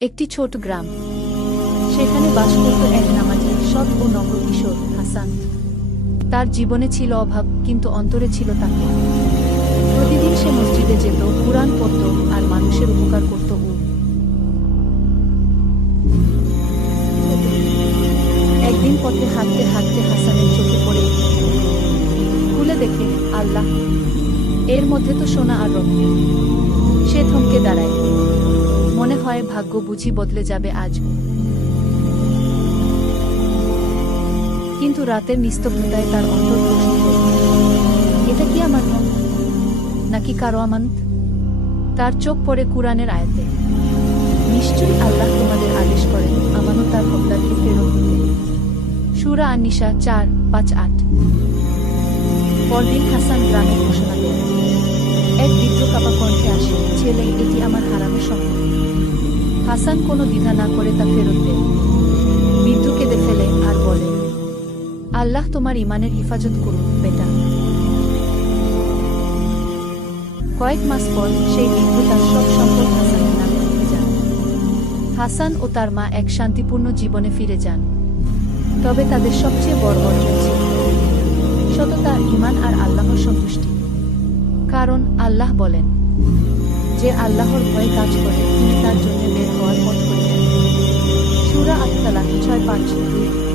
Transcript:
একটি ছোট গ্রাম। সেখানে বাস করত এক নামাজি, সৎ ও নম্র কিশোর, হাসান। তার জীবনে ছিল অভাব, কিন্তু অন্তরে ছিল তাকে। প্রতিদিন সে মসজিদে যেত, কোরআন পড়ত আর মানুষের উপকার করত ও। একদিন পথে হাঁটতে হাঁটতে হাসানের চোখে পড়ে। খুলে দেখে, আল্লাহ, এর মধ্যে তো সোনা আর রত্ন ভাগ্য বুঝি বদলে যাবে আজ। কিন্তু রাতের নিস্তব্ধতায় তার অন্তর এটা কি আমার মন? নাকি কারও আমানত? তার চোখ পড়ে কুরআনের আয়াতে, নিশ্চয়ই আল্লাহ তোমাদের আদেশ করেন, আমানত তার হকদারকে ফেরত দিতে। সুরা আনিসা চার, পাঁচ, আট। পরদিন হাসান গ্রামে ঘোষণা দেন, এক বৃদ্ধ কাপা কণ্ঠে আসে, ছেলে, এটি আমার হারানো সম্পত্তি হাসান কোনো দ্বিধা না করে তা ফেরত দেয়। বৃদ্ধ কেঁদে ফেলে আর বলে, আল্লাহ তোমার ইমানের হেফাজত করুন, বেটা। কয়েক মাস পর সেই বৃদ্ধ তার সব সম্পদ হাসানের নামে যান। হাসান ও তার মা এক শান্তিপূর্ণ জীবনে ফিরে যান। তবে তাদের সবচেয়ে বড় অর্জন ছিল সততা ইমান আর আল্লাহর সন্তুষ্টি। কারণ আল্লাহ বলেন, যে আল্লাহর ভয়ে কাজ করে তিনি তার